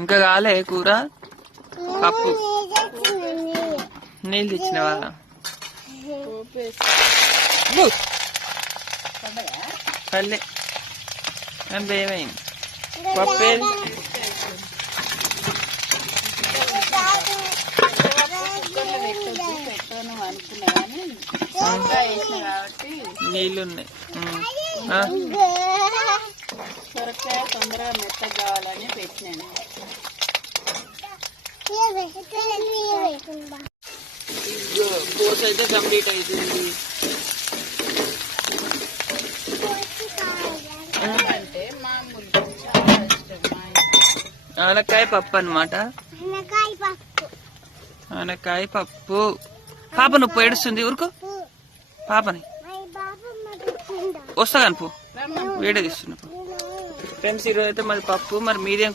ఇంకా కాలే కూర పప్పు నీళ్ళు తెచ్చినవా పల్లె ఏమైంది పప్పేది నీళ్ళున్నాయి సొరకాయ తొందరగా మెత్తగా కావాలని పెట్టినాను. కోర్స్ అయితే కంప్లీట్ అవుతుంది. ఆనకాయ పప్పు అన్నమాట. ఆనకాయ పప్పు. పాప నువ్వు ఏడుస్తుంది ఊరుకో పాపని వస్తా కనుపో వేడే తీస్తున్నా. ఫ్రెండ్స్ ఈరోజు అయితే మరి పప్పు మరి మీదేం